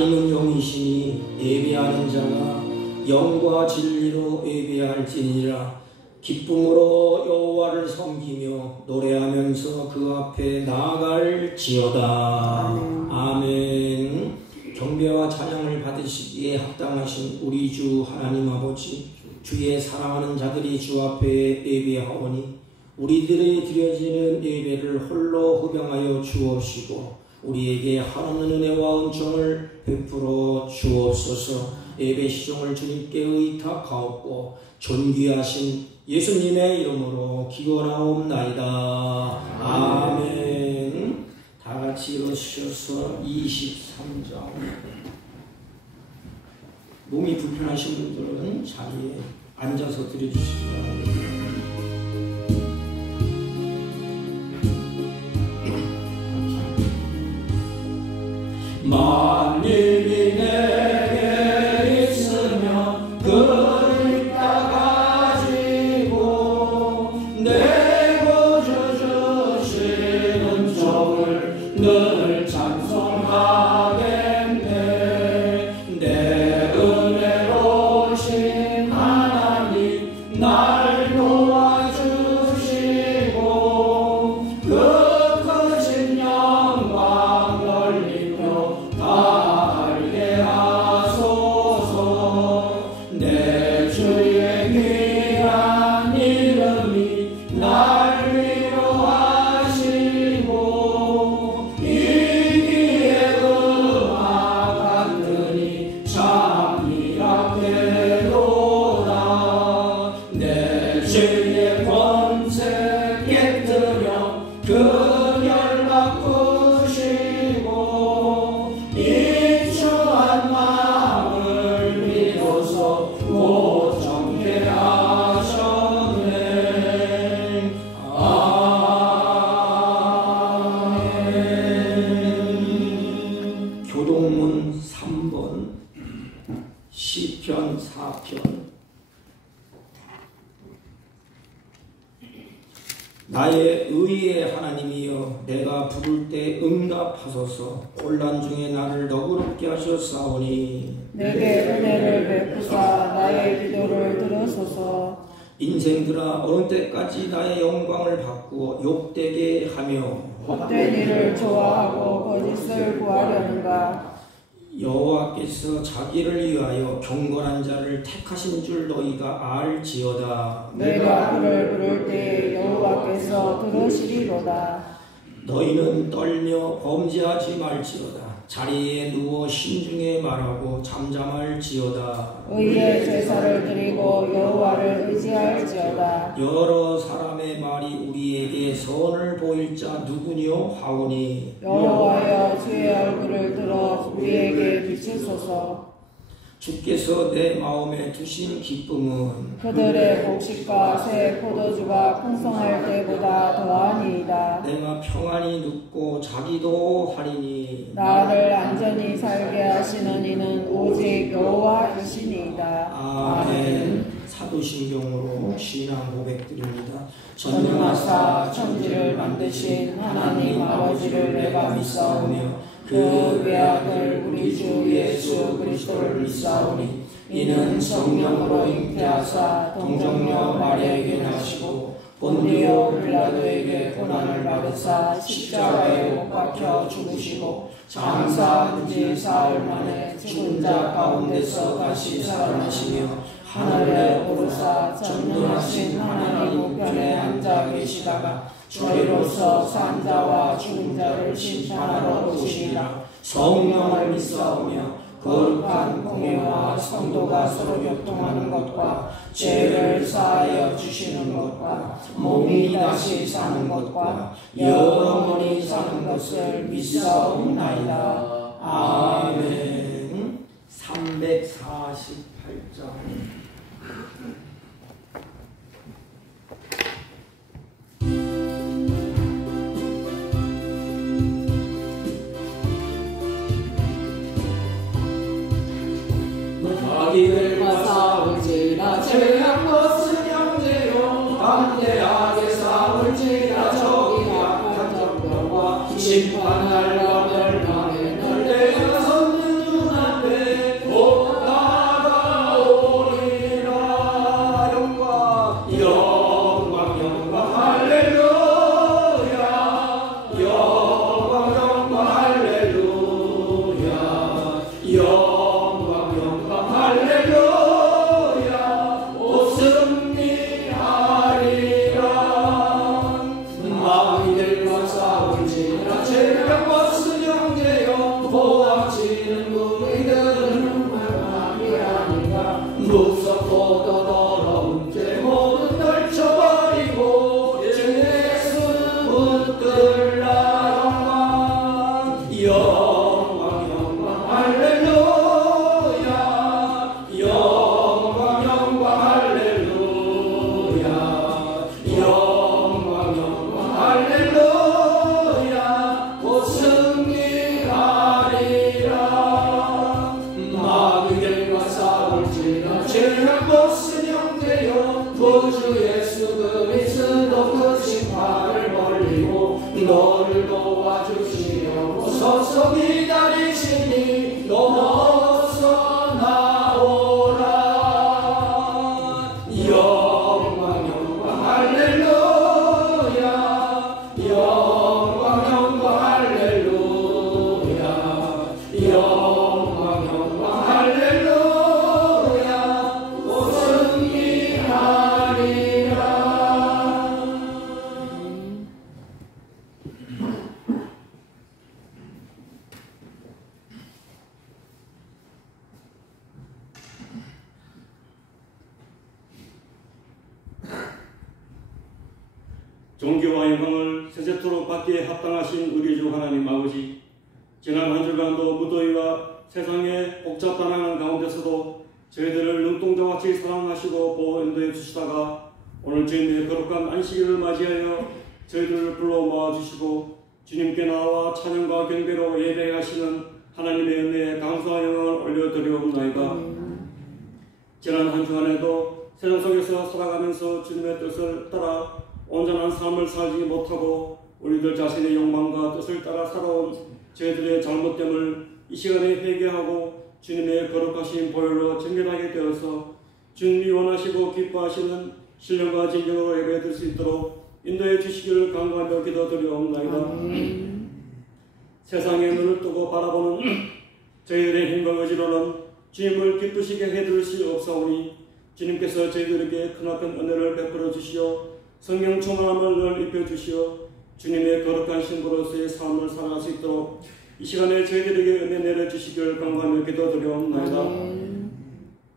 하나님은 영이시니 예배하는 자가 영과 진리로 예배할지니라. 기쁨으로 여호와를 섬기며 노래하면서 그 앞에 나아갈지어다. 아멘. 경배와 찬양을 받으시기에 합당하신 우리 주 하나님 아버지, 주의 사랑하는 자들이 주 앞에 예배하오니 우리들의 드려지는 예배를 홀로 흡양하여 주옵시고 우리에게 한없는 은혜와 은총을 베풀어 주옵소서. 예배 시종을 주님께 의탁하옵고 존귀하신 예수님의 이름으로 기원하옵나이다. 아멘. 다 같이 일어서셔서 23장. 몸이 불편하신 분들은 자리에 앉아서 드려주시기 바랍니다. 만일이 내게 있으면 그를 따가지고 내 구주 주시는 종을 늘 찬송하겠네. 내 은혜로우신 하나님 날 도와주시고 그 크신 영광 돌리며 알게 하소서. 내 주의 귀한 이름이 날 위로하시고 이 귀에 음악 같으니 참 이랍게도다. 내 주의 권세 깨뜨려 그 열막 부시고 이추한 마음을 비로소 고정케 하셨네. 아멘. 교동문 3번 시편 4편. 나의 의의 하나님이여, 내가 부를 때 응답하소서. 곤란 중에 나를 너그럽게 하셨사오니 내게 은혜를 베푸사 나의 기도를 들으소서. 인생들아, 어느 때까지 나의 영광을 바꾸어 욕되게 하며 헛된 일을 좋아하고 거짓을 구하려는가. 여호와께서 자기를 위하여 경건한 자를 택하신 줄 너희가 알지어다. 내가 그를 부를 때 여호와께서 들으시리로다. 너희는 떨며 범죄하지 말지어다. 자리에 누워 신중에 말하고 잠잠할지어다. 의의 제사를 드리고 여호와를 의지할지어다. 여러 사람의 말이 우리에게 선을 보일 자 누구뇨 하오니 여호와여, 주의 얼굴을 들어 우리에게 비추소서. 주께서 내 마음에 두신 기쁨은 그들의 곡식과 새 포도주가 풍성할 때보다 더하니이다. 내가 평안히 눕고 자기도 하리니 나를 안전히 살게 하시는 이는 오직 여호와이시니이다. 아멘. 사도신경으로 신앙 고백드립니다. 전능하사 천지를 만드신 하나님 아버지를 내가 믿사오며 그 외아들 우리 주 예수 그리스도를 믿사오니 이는 성령으로 잉태하사 동정녀 마리아에게 나시고 본디오 빌라도에게 고난을 받으사 십자가에 못 박혀 죽으시고 장사한 지 사흘 만에 죽은 자 가운데서 다시 살아나시며 하늘에 오르사 전능하신 하나님 우편에 앉아 계시다가 저희로서 산 자와 죽은 자를 심판하러 오시리라. 성령을 믿사오며 거룩한 공예와 성도가 서로 교통하는 것과 죄를 사하여 주시는 것과 몸이 다시 사는 것과 영원히 사는 것을 믿사옵나이다. 아멘. 348장. 자기들과 싸울지라 죄한 것은 형제요, 담대하게 싸울지라 적이 약한 정병과 심판할 멸망에 널 내가 섰는 주시라 죄악 벗은 형태여 구주 예수 그리스도 그 심판을 벌리고 너를 도와주시려 서서 기다리시니 어서 나오라. 영광 영광 할렐루야. 영광 영광 할렐루야. 영광 영광 할렐루야. 오 승리하리라. 존귀와 영광을 세세토록 받기에 합당하신 우리 주 하나님 아버지, 지난 한 주간도 무더위와 세상의 복잡다양한 가운데서도 저희들을 눈동자같이 사랑하시고 보호 인도해 주시다가 오늘 주님의 거룩한 안식일을 맞이하여 저희들을 불러 모아주시고 주님께 나와 찬양과 경배로 예배하시는 하나님의 은혜에 감사와 영광을 올려드리옵나이다. 지난 한 주간에도 세상 속에서 살아가면서 주님의 뜻을 따라 온전한 삶을 살지 못하고 우리들 자신의 욕망과 뜻을 따라 살아온 저희들의 잘못됨을 이 시간에 회개하고 주님의 거룩하신 보혈로 정결하게 되어서 주님이 원하시고 기뻐하시는 신령과 진정으로 예배드릴 수 있도록 인도해 주시기를 간구하며 기도드리옵나이다. 세상의 눈을 뜨고 바라보는 저희들의 힘과 의지로는 주님을 기쁘시게 해드릴 수 없사오니 주님께서 저희들에게 크나큰 은혜를 베풀어 주시어 성령 충만함을 늘 입혀주시어 주님의 거룩한 신부로서의 삶을 살아갈 수 있도록 이 시간에 저희들에게 은혜 내려주시기를 간구하며 기도드리옵나이다.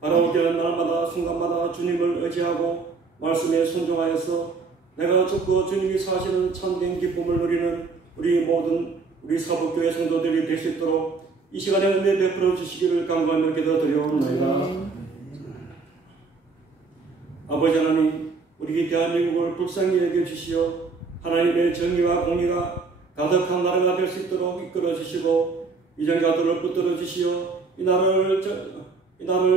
바라올 때는 날마다 순간마다 주님을 의지하고 말씀에 순종하여서 내가 죽고 주님이 사시는 참된 기쁨을 누리는 우리 사복교회 성도들이 될 수 있도록 이 시간에 은혜 베풀어 주시기를 간구하며 기도드리옵나이다. 아버지 하나님, 우리 대한민국을 불쌍히 여겨주시어 하나님의 정의와 공의가 가득한 나라가 될 수 있도록 이끌어 주시고 위정자들을 붙들어 주시어 이 나라를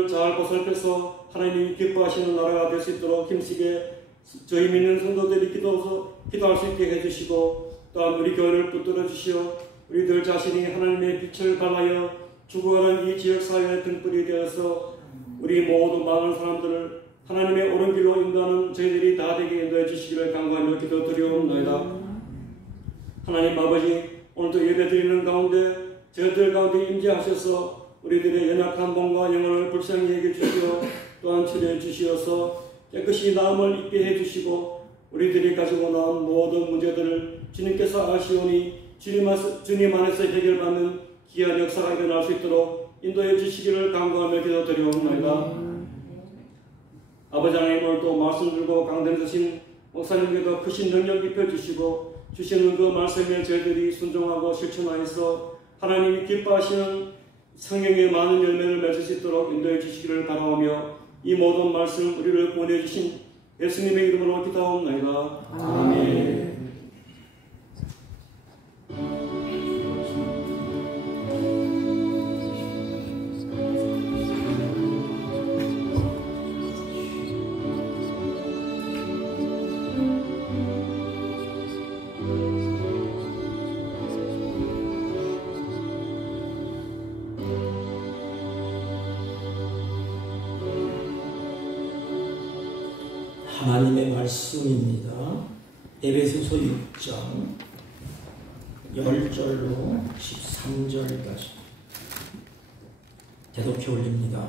잘 보살펴서 하나님이 기뻐하시는 나라가 될 수 있도록 힘쓰게 저희 믿는 성도들이 기도할 수 있게 해주시고 또한 우리 교회를 붙들어 주시어 우리들 자신이 하나님의 빛을 발하여 죽어가는 이 지역사회의 등불이 되어서 우리 모든 많은 사람들을 하나님의 옳은 길로 인도하는 저희들이 다 되게 인도해 주시기를 간구하며 기도드리옵나이다. 하나님 아버지, 오늘도 예배드리는 가운데 저희들 가운데 임재하셔서 우리들의 연약한 몸과 영혼을 불쌍히 여겨 주시어 또한 치료해 주시어서 깨끗이 나음을 입게 해 주시고 우리들이 가지고 나온 모든 문제들을 주님께서 아시오니 주님 안에서 해결받는 귀한 역사가 일어날 수 있도록 인도해 주시기를 간구하며 기도드리옵나이다. 아버지 하나님, 오늘도 말씀 들고 강단되신 목사님께도 크신 능력 입혀주시고 주시는 그 말씀에 저희들이 순종하고 실천하여서 하나님이 기뻐하시는 성령의 많은 열매를 맺을 수 있도록 인도해 주시기를 바라오며 이 모든 말씀 우리를 구원해 주신 예수님의 이름으로 기도하옵나이다. 아멘. 하나님의 말씀입니다. 에베소서 6장 10절로 13절까지 대독해 올립니다.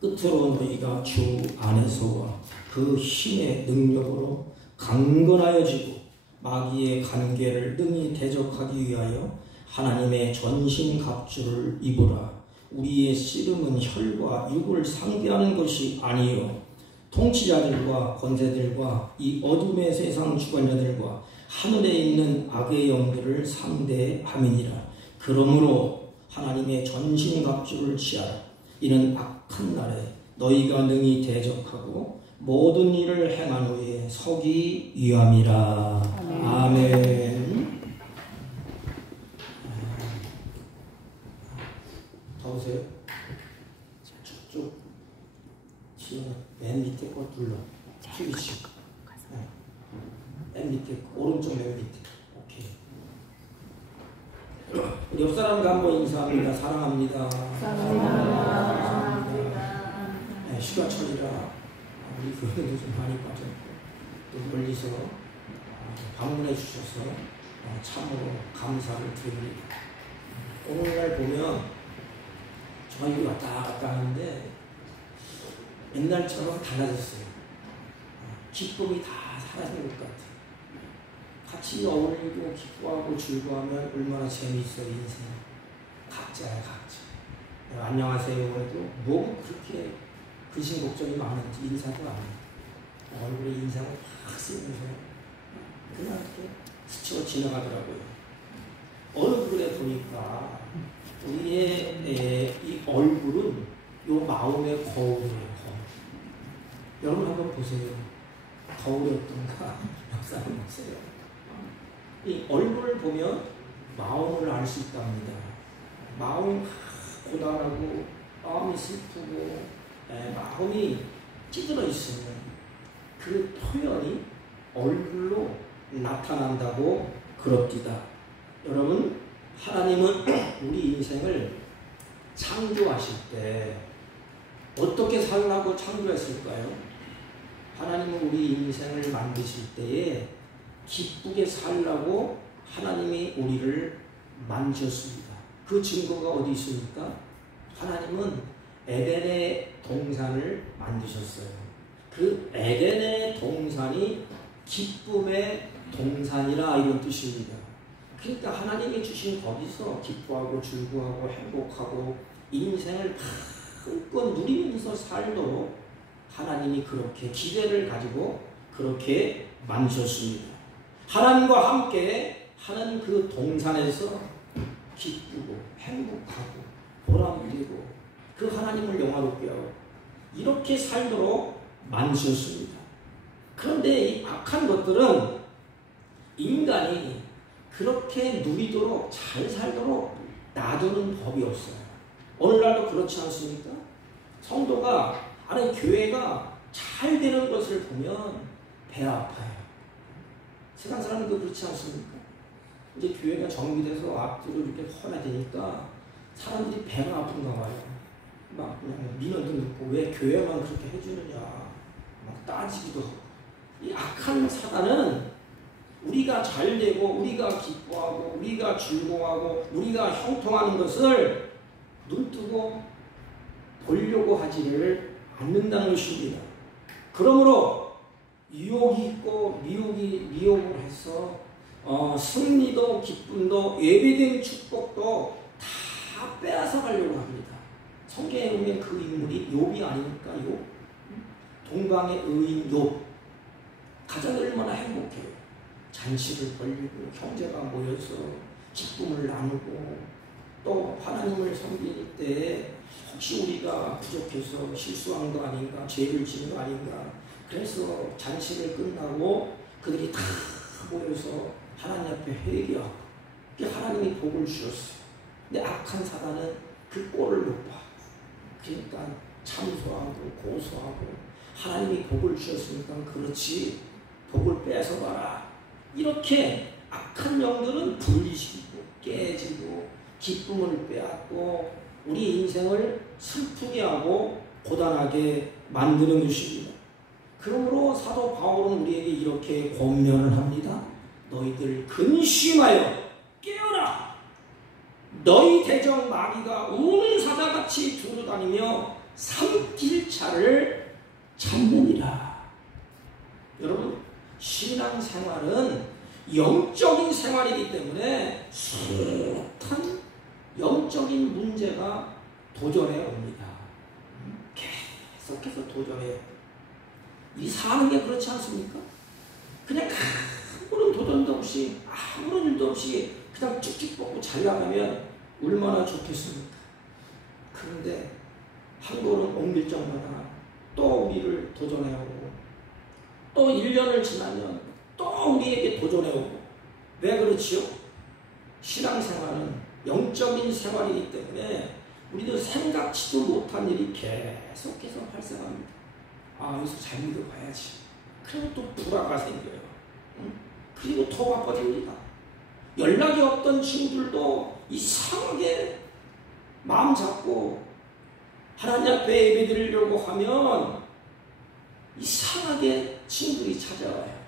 끝으로 너희가 주 안에서와 그 힘의 능력으로 강건하여지고 마귀의 간계를 능히 대적하기 위하여 하나님의 전신 갑주를 입으라. 우리의 씨름은 혈과 육을 상대하는 것이 아니요 통치자들과 권세들과 이 어둠의 세상 주관자들과 하늘에 있는 악의 영들을 상대함이니라. 그러므로 하나님의 전신갑주를 취하라. 이는 악한 날에 너희가 능히 대적하고 모든 일을 행한 후에 서기 위함이라. 아멘. 더 오세요. 쭉. 지금 맨 밑에 거 눌러. 스위치. 네. 맨 밑에 거, 오른쪽 맨 밑에. 오케이. 우리 옆 사람과 한번 인사합니다. 사랑합니다. 사랑합니다. 네, 휴가철이라 우리 교회도 좀 많이 빠졌고 또 멀리서 방문해 주셔서 참으로 감사를 드립니다. 오늘날 보면 저희 왔다 갔다 하는데 옛날처럼 달라졌어요. 기쁨이 다 사라진 것 같아요. 같이 어울리고 기뻐하고 즐거워하면 얼마나 재미있어요. 인생 각자야 각자. 안녕하세요 해도 뭐 그렇게 근심 걱정이 많은지 인사도 안 해요. 얼굴에 인상을 확 쓰면서 그냥 이렇게 스쳐 지나가더라고요. 얼굴에 보니까 우리의 이 얼굴은 요 마음의 거울이에요. 여러분 한번 보세요. 거울이 어떤가? 역사를 보세요. 이 얼굴을 보면 마음을 알 수 있답니다. 마음이 고단하고 마음이 슬프고 마음이 찌들어 있으면 그 표현이 얼굴로 나타난다고 그럽디다. 여러분, 하나님은 우리 인생을 창조하실 때 어떻게 살라고 창조했을까요? 하나님은 우리 인생을 만드실 때에 기쁘게 살라고 하나님이 우리를 만드셨습니다. 그 증거가 어디 있습니까? 하나님은 에덴의 동산을 만드셨어요. 그 에덴의 동산이 기쁨의 동산이라 이런 뜻입니다. 그러니까 하나님이 주신 거기서 기뻐하고 즐거워하고 행복하고 인생을 끈끈 누리면서 살도록 하나님이 그렇게 기대를 가지고 그렇게 만드셨습니다. 하나님과 함께 하는 그 동산에서 기쁘고 행복하고 보람되고 그 하나님을 영화롭게 하고 이렇게 살도록 만드셨습니다. 그런데 이 악한 것들은 인간이 그렇게 누리도록 잘 살도록 놔두는 법이 없어요. 오늘날도 그렇지 않습니까? 성도가 아니 교회가 잘 되는 것을 보면 배 아파요. 세상 사람들도 그렇지 않습니까? 이제 교회가 정비돼서 앞뒤로 이렇게 헌화되니까 사람들이 배가 아픈가 봐요. 막 그냥 민원도 넣고 왜 교회만 그렇게 해주느냐 막 따지기도 하고. 이 악한 사단은 우리가 잘 되고 우리가 기뻐하고 우리가 즐거워하고 우리가 형통하는 것을 눈뜨고 보려고 하지를 않는다는 것입니다. 그러므로 유혹이 있고 미혹을 해서 승리도 기쁨도 예배된 축복도 다 빼앗아 가려고 합니다. 성경에 보면 그 인물이 욥이 아닙니까? 욥. 동방의 의인 욥. 가장 얼마나 행복해요. 잔치를 벌리고 형제가 모여서 기쁨을 나누고 또 하나님을 섬길 때 혹시 우리가 부족해서 실수한 거 아닌가 죄를 지은 거 아닌가 그래서 잔치를 끝나고 그들이 다 모여서 하나님 앞에 회개하고 하나님이 복을 주셨어요. 근데 악한 사단은 그 꼴을 못 봐. 그러니까 참소하고 고소하고 하나님이 복을 주셨으니까 그렇지 복을 뺏어봐라. 이렇게 악한 영들은 분리시키고 깨지고 기쁨을 빼앗고 우리 인생을 슬프게 하고 고단하게 만드는 것입니다. 그러므로 사도 바울은 우리에게 이렇게 권면을 합니다. 너희들 근심하여 깨어라. 너희 대적 마귀가 우는 사자같이 두루다니며 삼킬 차를 찾느니라. 여러분 신앙생활은 영적인 생활이기 때문에 숱한 영적인 문제가 도전해 옵니다. 계속해서 도전해요. 이 사는 게 그렇지 않습니까? 그냥 아무런 도전도 없이 아무런 일도 없이 그냥 쭉쭉 뻗고 잘 나가면 얼마나 좋겠습니까? 그런데 한 걸음 옮길 적마다 또 우리를 도전해 오고 또 1년을 지나면 또 우리에게 도전해 오고 왜 그렇지요? 신앙생활은 영적인 생활이기 때문에 우리도 생각지도 못한 일이 계속해서 발생합니다. 여기서 잘 믿어봐야지. 그리고 또 불화가 생겨요. 그리고 더 바빠집니다. 연락이 없던 친구들도 이상하게 마음 잡고 하나님 앞에 예배 드리려고 하면 이상하게 친구들이 찾아와요.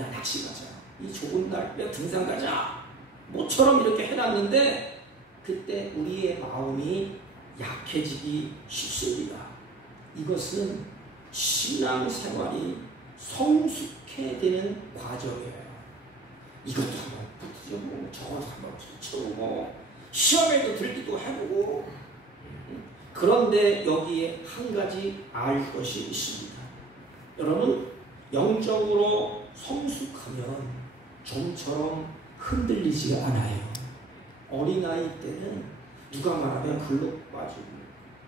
야, 낚시 가자. 이 좁은 날 등산 가자. 모처럼 이렇게 해놨는데 그때 우리의 마음이 약해지기 쉽습니다. 이것은 신앙생활이 성숙해지는 과정이에요. 이것도 한번 붙여보고 저것도 한번 붙여보고 시험에도 들기도 해보고. 그런데 여기에 한 가지 알 것이 있습니다. 여러분, 영적으로 성숙하면 좀처럼 흔들리지가 않아요. 어린아이 때는 누가 말하면 글로 빠지고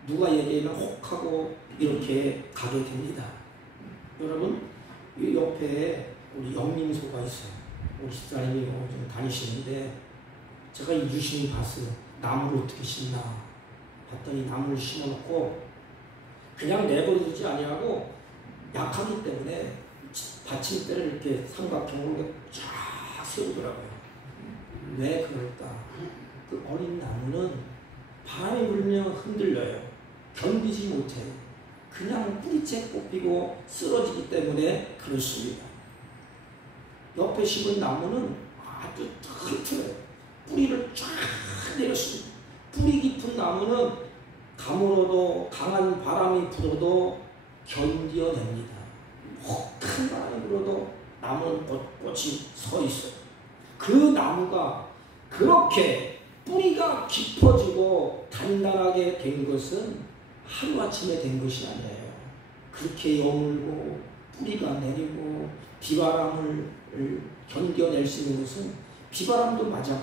누가 얘기하면 혹하고 이렇게 가게 됩니다. 여러분, 이 옆에 우리 영림소가 있어요. 우리 집사님이 좀 다니시는데 제가 이 유심히 봤어요. 나무를 어떻게 심나 봤더니 나무를 심어놓고 그냥 내버려두지 아니하고 약하기 때문에 받침대를 이렇게 삼각형으로 쫙 세우더라고요. 왜 그럴까? 그 어린 나무는 바람이 불면 흔들려요. 견디지 못해요. 그냥 뿌리채 뽑히고 쓰러지기 때문에 그렇습니다. 옆에 심은 나무는 아주 튼튼해요. 뿌리를 쫙 내렸습니다. 뿌리 깊은 나무는 가물어도 강한 바람이 불어도 견뎌냅니다. 혹한 바람이 불어도 나무는 꼿꼿이 서 있어요. 그 나무가 그렇게 뿌리가 깊어지고 단단하게 된 것은 하루아침에 된 것이 아니에요. 그렇게 여물고 뿌리가 내리고 비바람을 견뎌낼 수 있는 것은 비바람도 맞아.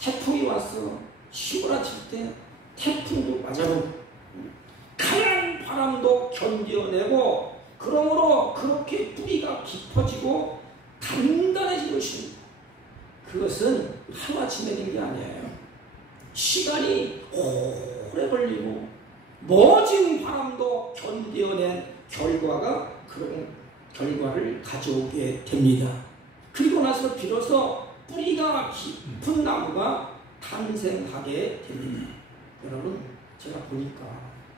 태풍이 왔어. 휘몰아칠 때 태풍도 맞아보고 강한 바람도 견뎌내고 그러므로 그렇게 뿌리가 깊어지고 단단해진 것입니다. 그것은 하루아침에 된 게 아니에요. 시간이 오래 걸리고 모진 바람도 견뎌낸 결과가 그런 결과를 가져오게 됩니다. 그리고 나서 비로소 뿌리가 깊은 나무가 탄생하게 됩니다. 여러분, 제가 보니까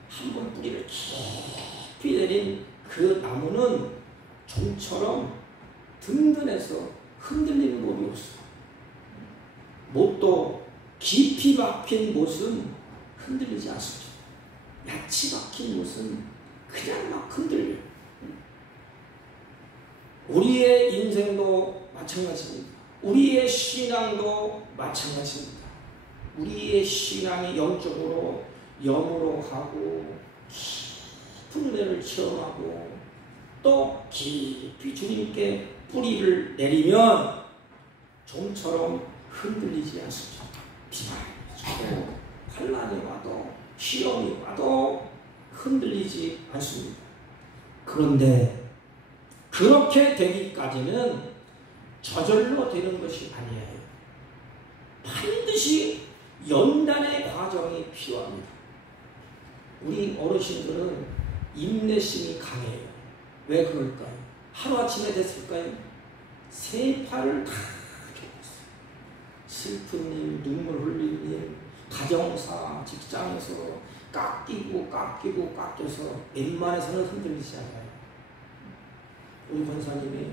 한번 뿌리를 깊이 내린 그 나무는 종처럼 든든해서 흔들리는 법이 없어요. 못도 깊이 박힌 못은 흔들리지 않습니다. 얕이 박힌 못은 그냥 막 흔들려요. 우리의 인생도 마찬가지입니다. 우리의 신앙도 마찬가지입니다. 우리의 신앙이 영적으로 영으로 가고 깊은 은혜를 체험하고 또 깊이 주님께 뿌리를 내리면 좀처럼 흔들리지 않습니다. 비바람이 와도 환난이 와도 시험이 와도 흔들리지 않습니다. 그런데 그렇게 되기까지는 저절로 되는 것이 아니에요. 반드시 연단의 과정이 필요합니다. 우리 어르신들은 인내심이 강해요. 왜 그럴까요? 하루아침에 됐을까요? 세 팔을 다 겪었어요. 슬픈 일, 눈물 흘린 일, 가정사, 직장에서 깎여서 웬만해서는 흔들리지 않아요. 우리 권사님이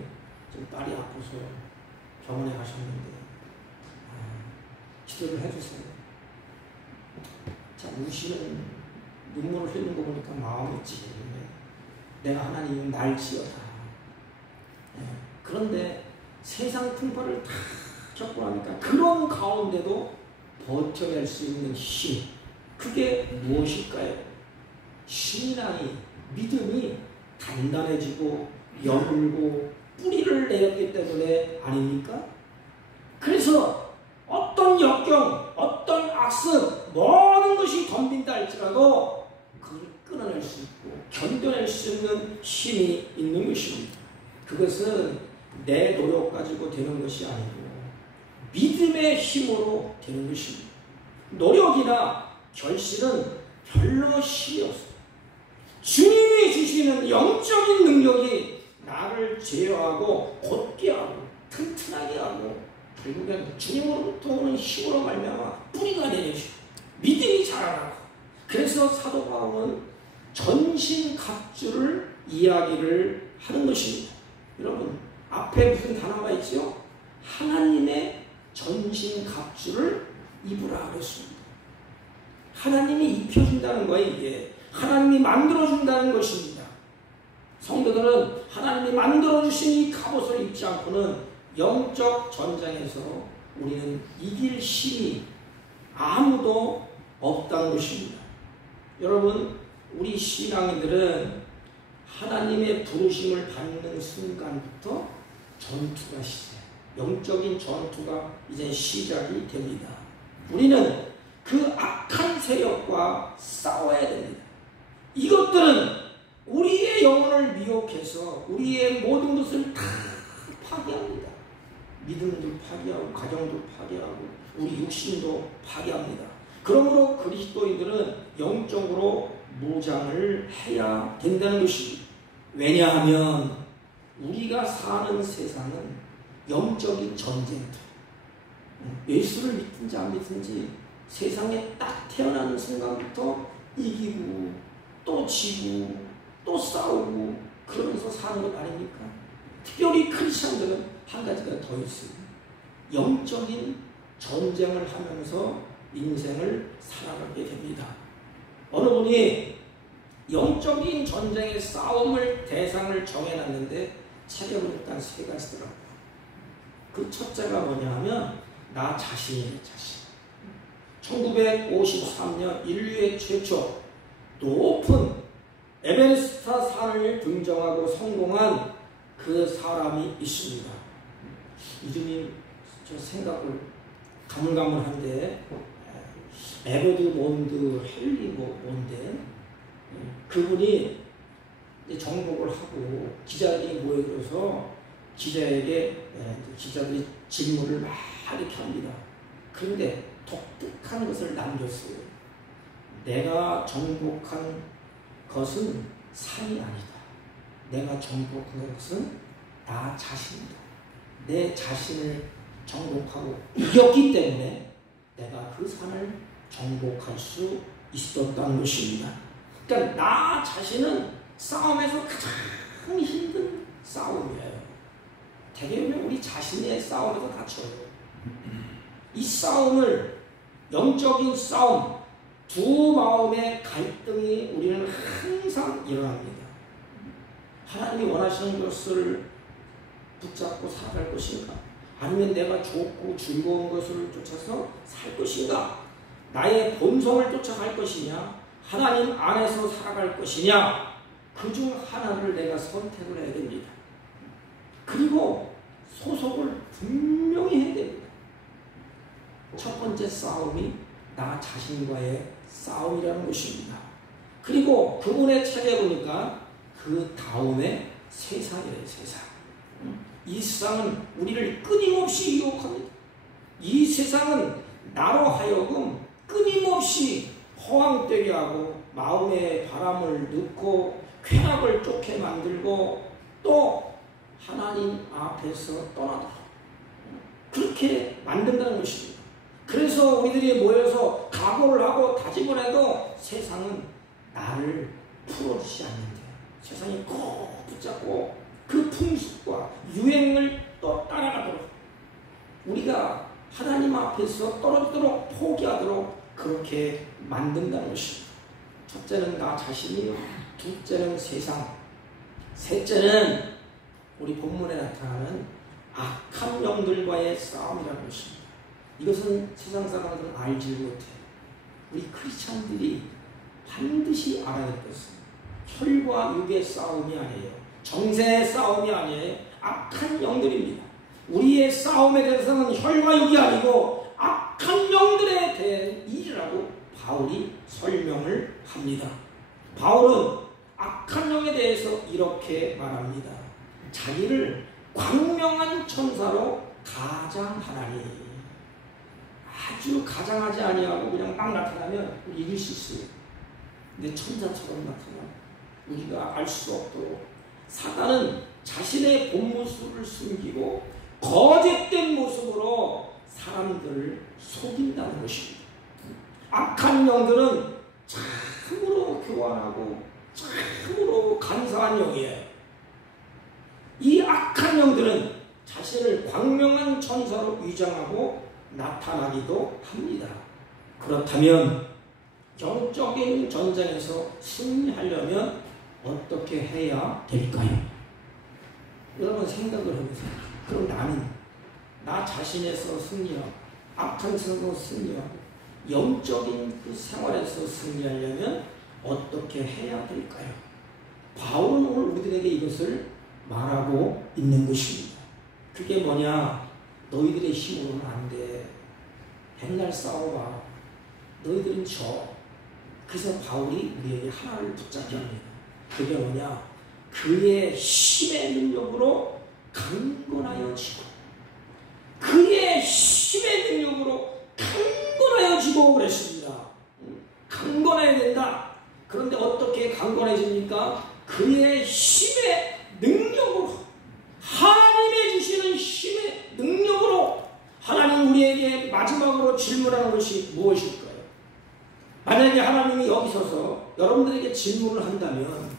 지금 딸이 아파서 병원에 가셨는데 기도를 해주세요. 자, 우시는 눈물을 흘리는 거 보니까 마음이 찌르네. 내가 하나님은 날 지어다. 그런데 세상 풍파를 다 겪고 나니까 그런 가운데도 버텨낼 수 있는 힘, 그게 무엇일까요? 신앙이, 믿음이 단단해지고 여물고 뿌리를 내렸기 때문에 아닙니까? 그래서 어떤 역경, 어떤 악습, 모든 것이 덤빈다 할지라도 그걸 끊어낼 수 있고 견뎌낼 수 있는 힘이 있는 것입니다. 그것은 내 노력 가지고 되는 것이 아니고 믿음의 힘으로 되는 것입니다. 노력이나 결실은 별로 힘이 없어요. 주님이 주신 있는 영적인 능력이 나를 제어하고 곧게 하고 튼튼하게 하고 결국엔 주님으로부터 오는 힘으로 말미암아 뿌리가 내려지고 믿음이 자라나고. 그래서 사도 바울은 전신갑주를 이야기를 하는 것입니다. 여러분 앞에 무슨 단어가 있죠? 하나님의 전신갑주를 입으라 그랬습니다. 하나님이 입혀준다는 거예요. 이게 하나님이 만들어준다는 것입니다. 성도들은 하나님이 만들어주신 이 갑옷을 입지 않고는 영적 전장에서 우리는 이길 힘이 아무도 없다는 것입니다. 여러분 우리 신앙인들은 하나님의 부르심을 받는 순간부터 전투가 시작, 영적인 전투가 이제 시작이 됩니다. 우리는 그 악한 세력과 싸워야 됩니다. 이것들은 우리의 영혼을 미혹해서 우리의 모든 것을 다 파괴합니다. 믿음도 파괴하고 가정도 파괴하고 우리 육신도 파괴합니다. 그러므로 그리스도인들은 영적으로 무장을 해야 된다는 것입니다. 왜냐하면 우리가 사는 세상은 영적인 전쟁터. 예수를 믿든지 안 믿든지 세상에 딱 태어나는 순간부터 이기고 또 지고 또 싸우고 그러면서 사는 것 아닙니까? 특별히 크리스천들은 한 가지가 더 있습니다. 영적인 전쟁을 하면서 인생을 살아가게 됩니다. 어느 분이 영적인 전쟁의 싸움을 대상을 정해놨는데 책에 보니까 세 가지더라고요. 그 첫째가 뭐냐 하면 나 자신이에요. 자신. 1953년 인류의 최초 높은 에베레스트 산을 등정하고 성공한 그 사람이 있습니다. 이름이 저 생각을 가물가물한데 에버드 몬드 헨리 뭔데 그분이 이제 정복을 하고 기자들이 모여들어서 기자들이 질문을 막 이렇게 합니다. 그런데 독특한 것을 남겼어요. 내가 정복한 것은 산이 아니다. 내가 정복한 것은 나 자신이다. 내 자신을 정복하고 이겼기 때문에 내가 그 산을 정복할 수 있었다는 것입니다. 그러니까 나 자신은 싸움에서 가장 힘든 싸움이에요. 대개는 우리 자신의 싸움에서 다쳐요. 이 싸움을 영적인 싸움, 두 마음의 갈등이 우리는 항상 일어납니다. 하나님이 원하시는 것을 붙잡고 살아갈 것인가? 아니면 내가 좋고 즐거운 것을 쫓아서 살 것인가? 나의 본성을 쫓아갈 것이냐? 하나님 안에서 살아갈 것이냐? 그중 하나를 내가 선택을 해야 됩니다. 그리고 소속을 분명히 해야 됩니다. 첫 번째 싸움이 나 자신과의 싸움이라는 것입니다. 그리고 그분의 책에 보니까 그 다음에 세상이래요. 세상. 이 세상은 우리를 끊임없이 유혹합니다. 이 세상은 나로 하여금 끊임없이 허황되게 하고 마음에 바람을 넣고 쾌락을 쫓게 만들고 또 하나님 앞에서 떠나도록 그렇게 만든다는 것입니다. 그래서 우리들이 모여서 각오를 하고 다짐을 해도 세상은 나를 풀어주지 않는데 세상이 꼭 붙잡고 그 풍습과 유행을 또 따라가도록 우리가 하나님 앞에서 떨어지도록 포기하도록 그렇게 만든다는 것입니다. 첫째는 나 자신이요, 둘째는 세상, 셋째는 우리 본문에 나타나는 악한 영들과의 싸움이라는 것입니다. 이것은 세상 사람들은 알지 못해요. 우리 크리스찬들이 반드시 알아야 될 것은 혈과 육의 싸움이 아니에요. 정세의 싸움이 아니에요. 악한 영들입니다. 우리의 싸움에 대해서는 혈과 육이 아니고 악한 영들에 대한 일이라고 바울이 설명을 합니다. 바울은 악한 영에 대해서 이렇게 말합니다. 자기를 광명한 천사로 가장하나니 아주 가장하지 아니하고 그냥 막 나타나면 우리 이길 수 있어요. 근데 천사처럼 나타나면 우리가 알 수 없도록 사단은 자신의 본 모습을 숨기고 거짓된 모습으로 사람들을 속인다는 것입니다. 악한 영들은 참으로 교활하고 참으로 간사한 영이에요. 이 악한 영들은 자신을 광명한 천사로 위장하고 나타나기도 합니다. 그렇다면 영적인 전쟁에서 승리하려면 어떻게 해야 될까요? 여러분 생각을 해보세요. 그럼 나는 나 자신에서 승리하고 악한 세상에서 승리하고 영적인 그 생활에서 승리하려면 어떻게 해야 될까요? 바울은 오늘 우리들에게 이것을 말하고 있는 것입니다. 그게 뭐냐? 너희들의 힘으로는 안 돼. 백날 싸워봐. 너희들은 져. 그래서 바울이 우리에게 하나를 붙잡게 합니다. 그게 뭐냐? 그의 힘의 능력으로 강건하여지고, 그의 힘의 능력으로 강건하여지고 그랬습니다. 강건해야 된다. 그런데 어떻게 강건해집니까? 그의 힘의 능력으로, 하나님의 주시는 힘의 능력으로. 하나님 우리에게 마지막으로 질문하는 것이 무엇일까요? 만약에 하나님이 여기 서서 여러분들에게 질문을 한다면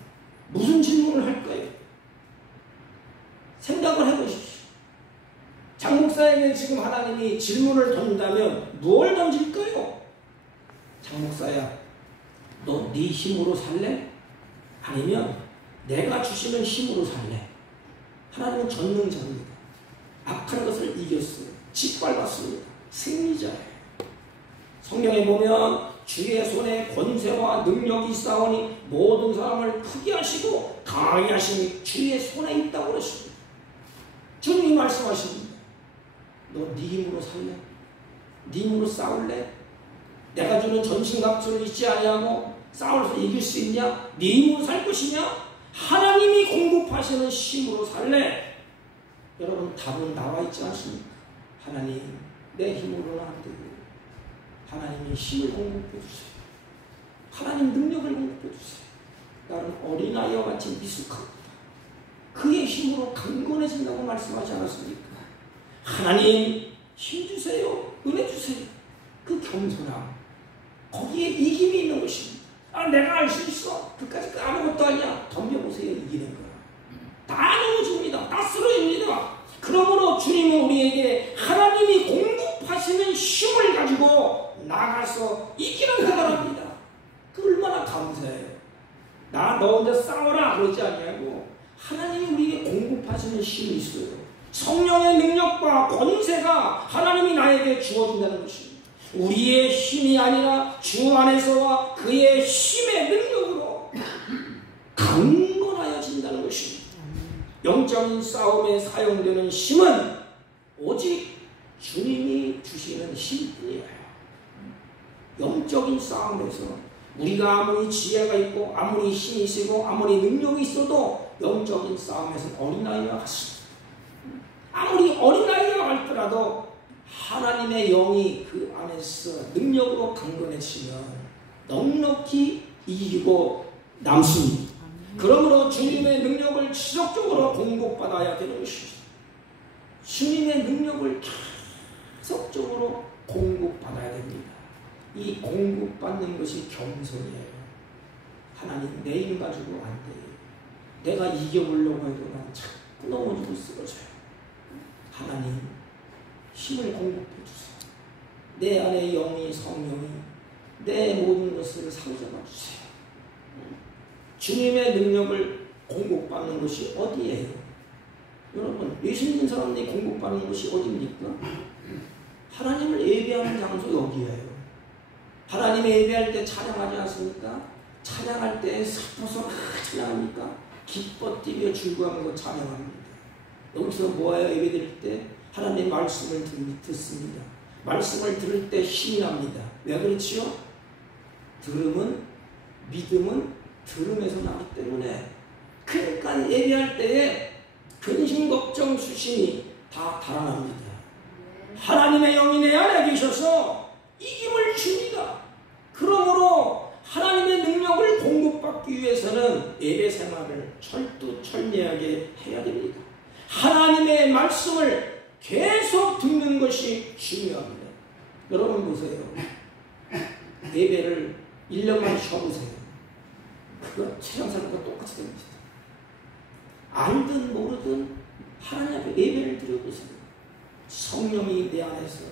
무슨 질문을 할까요? 생각을 해보십시오. 장 목사에게 지금 하나님이 질문을 던진다면 무엇을 던질까요? 장 목사야, 너 네 힘으로 살래? 아니면 내가 주시는 힘으로 살래? 하나님은 전능자입니다. 악한 것을 이겼어요. 짓밟았습니다. 승리자예요. 성경에 보면 주의 손에 권세와 능력이 있사오니 모든 사람을 크게 하시고 강하게 하시니 주의 손에 있다고 그러십니다. 주님이 말씀하십니다. 너 네 힘으로 살래? 네 힘으로 싸울래? 내가 주는 전신갑주를 잊지 아니하고 싸워서 이길 수 있냐? 네 힘으로 살 것이냐? 하나님이 공급하시는 힘으로 살래? 여러분 답은 나와 있지 않습니까? 하나님 내 힘으로는 안 되고 하나님이 힘을 공급해 주세요. 하나님 능력을 공급해 주세요. 나는 어린아이와 같이 미숙합니다. 그의 힘으로 강건해진다고 말씀하지 않았습니까? 하나님 힘 주세요. 은혜 주세요. 그 겸손함, 거기에 이김이 있는 것입니다. 아, 내가 알 수 있어. 그까짓 거 아무것도 아니야. 덤벼보세요. 이기는 거야. 다 넘어집니다. 다 쓰러집니다. 그러므로 주님은 우리에게 하나님이 공급하시는 힘을 가지고 나가서 이기는 거랍니다. 그 얼마나 감사해요. 나 너 혼자 싸워라 그러지 아니하고 하나님이 우리에게 공급하시는 힘이 있어요. 성령의 능력과 권세가 하나님이 나에게 주어진다는 것입니다. 우리의 힘이 아니라 주 안에서와 그의 힘의 능력으로 강건하여진다는 것입니다. 영적인 싸움에 사용되는 힘은 오직 주님이 주시는 힘뿐이에요. 영적인 싸움에서 우리가 아무리 지혜가 있고 아무리 힘이 있고 아무리 능력이 있어도 영적인 싸움에서는 어린아이와 같습니다. 아무리 어린아이와 같더라도 하나님의 영이 그 안에서 능력으로 강건해지면 넉넉히 이기고 남습니다. 그러므로 주님의 능력을 지속적으로 공급받아야 되는 것입니다. 주님의 능력을 계속적으로 공급받아야 됩니다. 이 공급받는 것이 겸손이에요. 하나님 내 힘 가지고 안 돼요. 내가 이겨보려고 해도 난 자꾸 넘어지고 쓰러져요. 하나님 힘을 공급해 주세요. 내 안에 영이 성령이 내 모든 것을 사로잡아 주세요. 주님의 능력을 공급받는 것이 어디예요? 여러분 예수 믿는 사람들이 공급받는 것이 어디입니까? 하나님을 예배하는 장소 여기예요. 하나님을 예배할 때 찬양하지 않습니까? 찬양할 때 슬퍼서 찬양합니까? 기뻐 뛰며 즐거워하면서 찬양합니다. 여기서 뭐예요? 예배 드릴 때 하나님의 말씀을 듣습니다. 말씀을 들을 때 힘이 납니다. 왜 그렇지요? 믿음은 들음에서 나기 때문에 그러니까 예배할 때에 근심 걱정 수심이 다 달아납니다. 하나님의 영이 내 안에 계셔서 이김을 줍니다. 그러므로 하나님의 능력을 공급받기 위해서는 예배 생활을 철두철미하게 해야 됩니다. 하나님의 말씀을 계속 듣는 것이 중요합니다. 여러분 보세요. 예배를 1년만 쉬어보세요. 그거 세상사람과 똑같이 됩니다. 알든 모르든 하나님 앞에 예배를 드려보세요. 성령이 내 안에서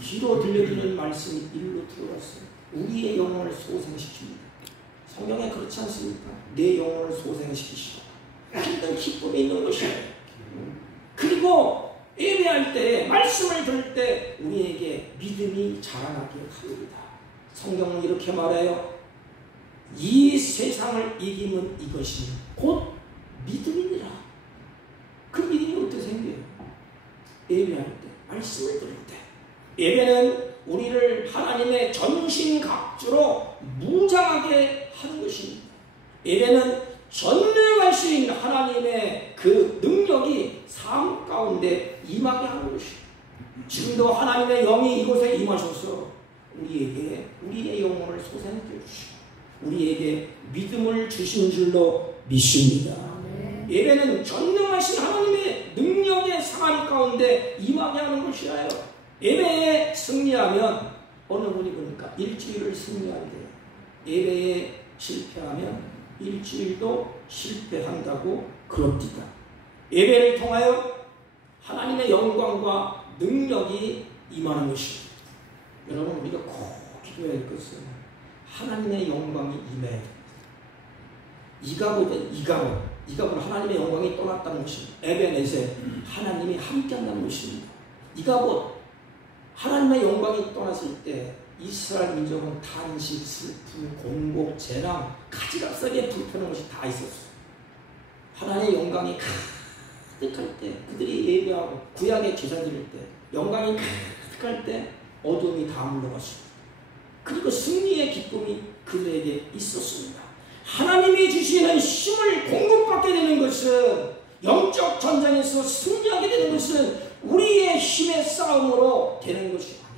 귀로 들려주는 말씀이 일로 들어왔어요. 우리의 영혼을 소생시킵니다. 성경에 그렇지 않습니까? 내 영혼을 소생시키시고 힘든 기쁨이 있는 것이에요. 그리고 예배할 때, 말씀을 들을 때 우리에게 믿음이 자라나게 합니다. 성경은 이렇게 말해요. 이 세상을 이기면 이것이 곧 믿음이니라. 그 믿음이 어떻게 생겨요? 예배할 때, 말씀을 들을 때. 예배는 우리를 하나님의 전신갑주로 무장하게 하는 것입니다. 예배는 전능하신 하나님의 그 능력이 삶 가운데 임하게 하는 것입니다. 지금도 하나님의 영이 이곳에 임하셔서 우리에게 우리의 영혼을 솟아내게 주시고 우리에게 믿음을 주신 줄로 믿습니다. 예배는 전능하신 하나님의 능력의 상한 가운데 임하게 하는 것이에요. 예배에 승리하면 어느 분이 보니까 일주일을 승리한대요. 예배에 실패하면 일주일도 실패한다고 그럽니다. 예배를 통하여 하나님의 영광과 능력이 임하는 것입니다. 여러분 우리가 꼭 기도해야 할 것은 하나님의 영광이 임해야 됩니다. 이가보는 하나님의 영광이 떠났다는 것입니다. 에베네세 하나님이 함께한다는 것입니다. 이가봇 하나님의 영광이 떠났을 때 이스라엘 민족은 탄식, 슬픔, 공곡, 재난, 가지각색의 불편한 것이 다 있었어요. 하나님의 영광이 가득할 때 그들이 예배하고 구약의 제사 드릴 때 영광이 가득할 때 어둠이 다 물러갔습니다. 그리고 승리의 기쁨이 그들에게 있었습니다. 하나님이 주시는 힘을 공급받게 되는 것은 영적 전쟁에서 승리하게 되는 것은 우리의 힘의 싸움으로 되는 것이 아닙니다.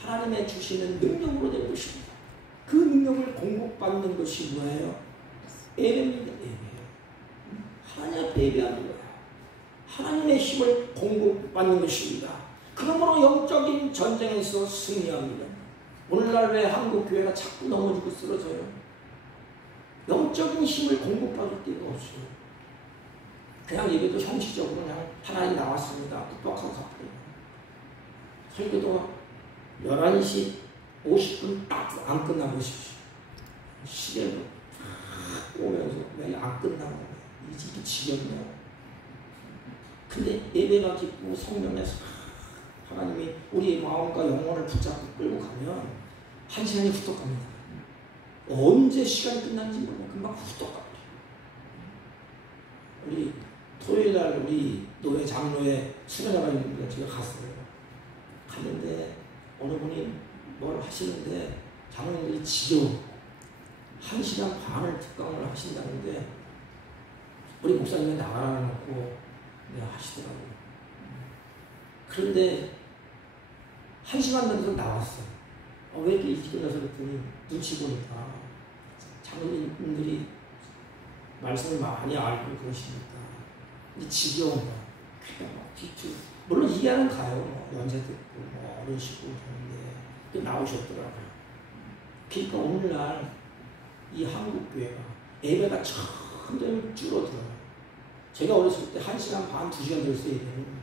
하나님의 주시는 능력으로 되는 것입니다. 그 능력을 공급받는 것이 뭐예요? 예배입니다. 예배. 하나님 앞에 예배하는 거예요. 하나님의 힘을 공급받는 것입니다. 그러므로 영적인 전쟁에서 승리합니다. 오늘날 왜 한국 교회가 자꾸 넘어지고 쓰러져요? 영적인 힘을 공급받을 때가 없어요. 그냥 예배도 형식적으로 그냥 하나님 나왔습니다. 뚝뚝하고 가버려요. 설교도 11시 50분 딱 안 끝나보십시오. 시계도 오면서 왜 안 끝나는 거예요? 이게 지겹네요. 근데 예배가 기쁘고 성령에서 하나님이 우리의 마음과 영혼을 붙잡고 끌고 가면 한 시간이 훌떡 갑니다. 언제 시간이 끝난지 모르면 금방 훌떡 가버려요. 우리 토요일날 우리 노회 장로회 수련회가 있는데 제가 갔어요. 갔는데 어느 분이 뭘 하시는데 장로님들이 지겨워 1시간 반을 특강을 하신다는데 우리 목사님이 나가라놓고 내가 하시더라고요. 그런데 1시간 전에 나왔어. 왜 이렇게 일찍 끝나서 그랬더니 눈치 보니까 장로님들이 말씀을 많이 알고 그러시니까 이제 지겨운 거야. 그냥 막 뒤쪽 물론 이해는 가요. 뭐 연세 듣고 뭐 어른 식으로 하는데 나오셨더라고요. 그러니까 오늘날 이 한국 교회가 예배가 점점 줄어들어요. 제가 어렸을 때 1시간 반, 2시간 됐어요. 예배는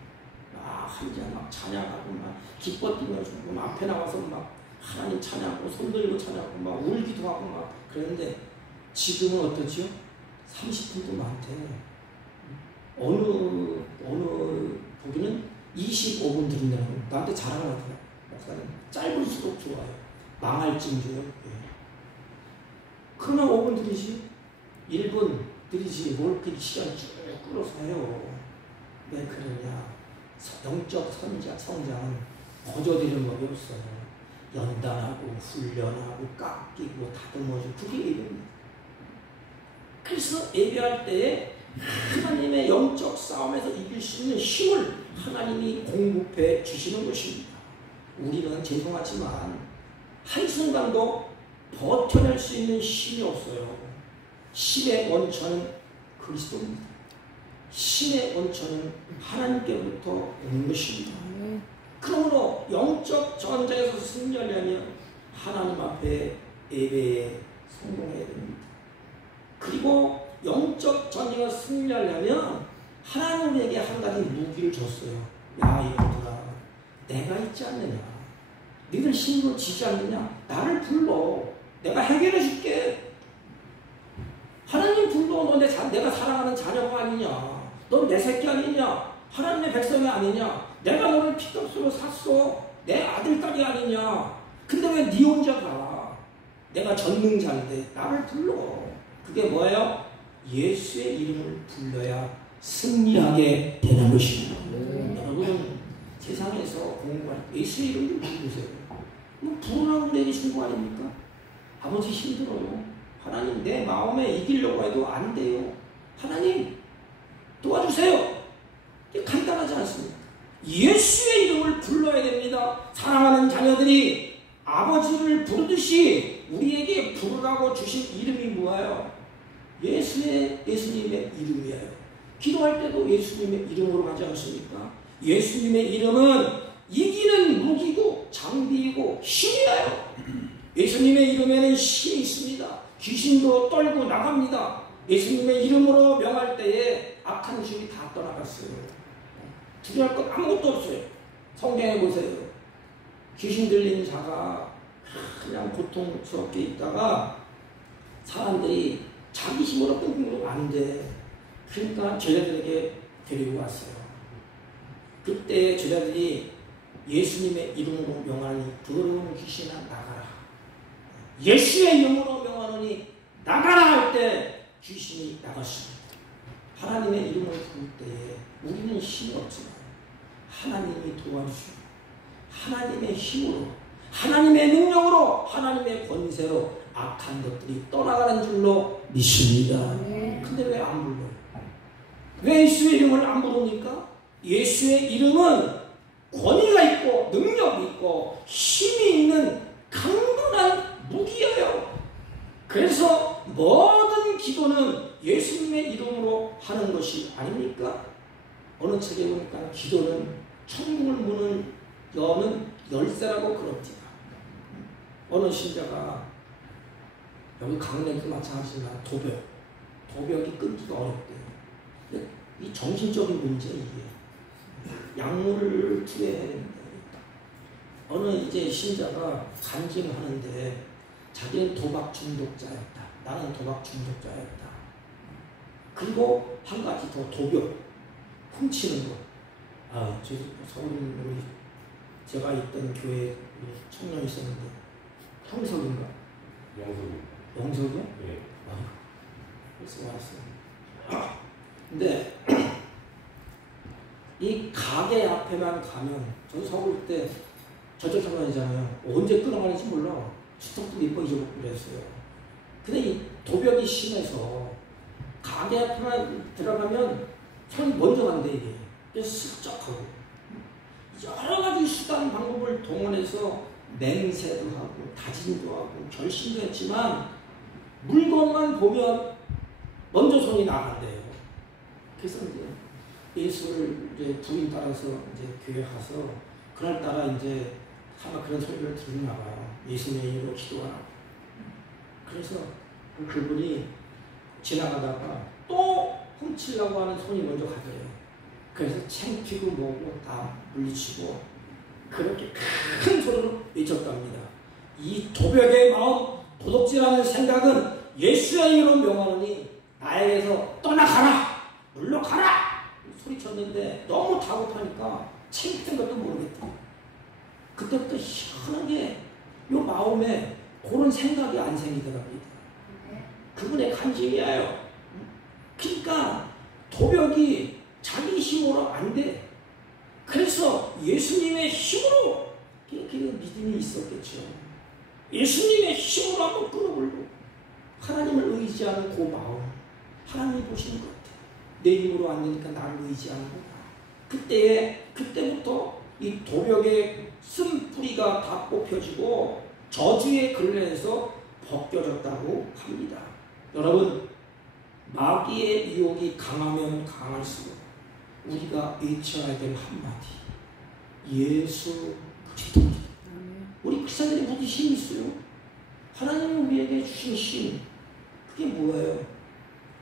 한잔 막 찬양하고 막 기뻐 뛰면서 막 앞에 나와서 막 하나님 찬양하고 손들고 찬양하고 막 울기도 하고 막 그랬는데 지금은 어떠지요? 30분도 많대. 어느 보기는 25분 드린다고 나한테 자랑을 하더라고요. 목사님 짧을수록 좋아요. 망할 징조요. 예. 그러면 5분 드리지 1분 드리지 뭘 그렇게 시간 쭉 끌어서 해요. 왜 그러냐. 영적 성장은 거저들은 법이 없어요. 연단하고 훈련하고 깎이고 다듬어주고 그게 예배입니다. 그래서 예배할 때에 하나님의 영적 싸움에서 이길 수 있는 힘을 하나님이 공급해 주시는 것입니다. 우리는 죄송하지만 한순간도 버텨낼 수 있는 힘이 없어요. 힘의 원천은 그리스도입니다. 힘의 원천은 하나님께로부터 오는 것입니다. 그러므로 영적 전쟁에서 승리하려면 하나님 앞에 예배에 성공해야 됩니다. 그리고 영적 전쟁에서 승리하려면 하나님 우리에게 한 가지 무기를 줬어요. 야 이놈들아, 내가 있지 않느냐, 너희들 힘으로 지지 않느냐, 나를 불러, 내가 해결해 줄게. 하나님 불러. 너 내가 사랑하는 자녀가 아니냐, 넌 내 새끼 아니냐, 하나님의 백성이 아니냐, 내가 너를 피값으로 샀어, 내 아들 딸이 아니냐. 근데 왜 네 혼자 가? 내가 전능자인데 나를 불러. 그게 뭐예요? 예수의 이름을 불러야 승리하게 되는 것입니다. 여러분, 세상에서 공부할 때 예수의 이름을 부르세요. 뭐 부르라고 내리신 거 아닙니까? 아버지 힘들어요. 하나님 내 마음에 이기려고 해도 안 돼요. 하나님 도와주세요. 간단하지 않습니까? 예수의 이름을 불러야 됩니다. 사랑하는 자녀들이 아버지를 부르듯이 우리에게 부르라고 주신 이름이 뭐예요? 예수님의 이름이에요. 기도할 때도 예수님의 이름으로 하지 않습니까? 예수님의 이름은 이기는 무기고 장비이고 힘이에요. 예수님의 이름에는 힘이 있습니다. 귀신도 떨고 나갑니다. 예수님의 이름으로 명할 때에 악한 귀신이 다 떠나갔어요. 두려울 것 아무것도 없어요. 성경에 보세요. 귀신 들린 자가 그냥 고통스럽게 있다가 사람들이 자기 힘으로 끙끙 안 돼. 그러니까 제자들에게 데리고 왔어요. 그때 제자들이 예수님의 이름으로 명하니 더러운 귀신아 나가라. 예수의 이름으로 명하노니 나가라 할 때 귀신이 나갔습니다. 하나님의 이름을 부를 때에 우리는 힘이 없지만 하나님이 도와주시고 하나님의 힘으로, 하나님의 능력으로, 하나님의 권세로 악한 것들이 떠나가는 줄로 믿습니다. 근데 왜 안 불러요? 왜 예수의 이름을 안 부릅니까? 예수의 이름은 권위가 있고 능력이 있고 힘이 있는 강건한 무기예요. 그래서 모든 기도는 예수님의 이름으로 하는 것이 아닙니까? 어느 책에 보니까 기도는 천국을 여는 열쇠라고 그럽니다. 어느 신자가 여기 강릉에도 마찬가지지만 도벽이 끊기가 어렵대요. 근데 이 정신적인 문제 이게 약물을 투여해야 됩니다. 어느 이제 신자가 간증하는데 자기는 도박 중독자였다. 나는 도박 중독자였다. 그리고 한 가지 더 도벽, 훔치는 거. 서울 제가 있던 교회 청년이 있었는데 형석인가? 영석이요? 네. 그래서 왔어요. 근데 이 가게 앞에만 가면, 저 서울 때 저쪽 청년이잖아요. 언제 끊어가는지 몰라. 수석도 몇 번 잊어먹고 그랬어요. 근데 이 도벽이 심해서 가게 앞에만 들어가면 손이 먼저 간대 이게. 그래서 슬쩍하고 여러 가지 수단 방법을 동원해서 맹세도 하고 다짐도 하고 결심도 했지만 물건만 보면 먼저 손이 나간대요. 그래서 이제 예수를 이제 부인 따라서 이제 교회 가서 그날따라 이제 아마 그런 소리를 들었나 봐요. 예수님의 이름으로 기도하라고. 그래서 그분이 지나가다가 또 훔치려고 하는 손이 먼저 가더래요. 그래서 창피고 뭐고 다 물리치고 그렇게 큰 소리로 외쳤답니다. 이 도벽의 마음, 도둑질하는 생각은 예수의 이름으로 명하노니 나에게서 떠나가라, 물러가라 소리쳤는데 너무 다급하니까 창피한 것도 모르겠다. 그때부터 희한하게 요 마음에 그런 생각이 안 생기더랍니다. 그분의 간증이에요. 그러니까 도벽이 자기 힘으로 안 돼. 그래서 예수님의 힘으로 그렇게 믿음이 있었겠죠. 예수님의 힘으로 한번 끌어올고 하나님을 의지하는 그 마음, 하나님이 보시는 것 같아요. 내 힘으로 안 되니까 나를 의지하는 거야. 그때부터 이 도벽의 쓴뿌리가 다 뽑혀지고 저주의 근래에서 벗겨졌다고 합니다. 여러분, 마귀의 유혹이 강하면 강할수록 우리가 외쳐야 될 한마디, 예수 그리스도입니다. 우리 크리스찬들이 무슨 힘이 있어요? 하나님이 우리에게 주신 힘, 그게 뭐예요?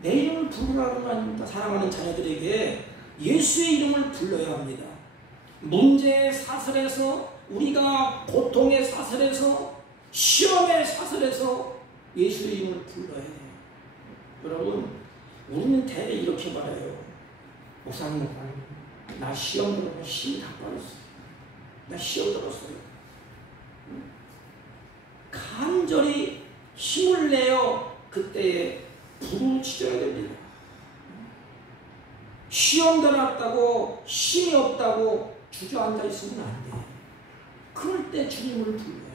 내 이름을 부르라는 거 아닙니까? 사랑하는 자녀들에게 예수의 이름을 불러야 합니다. 문제의 사슬에서, 우리가 고통의 사슬에서, 시험의 사슬에서 예수의 이름을 불러야 돼요. 여러분, 우리는 대개 이렇게 말해요. 목사님, 나 시험 들어서 힘이 다 빠졌어요. 나 시험 들었어요. 간절히 힘을 내어 그때에 부르짖어야 됩니다. 시험 들었다고 힘이 없다고 주저앉아 있으면 안 돼. 그럴 때 주님을 불러야 돼.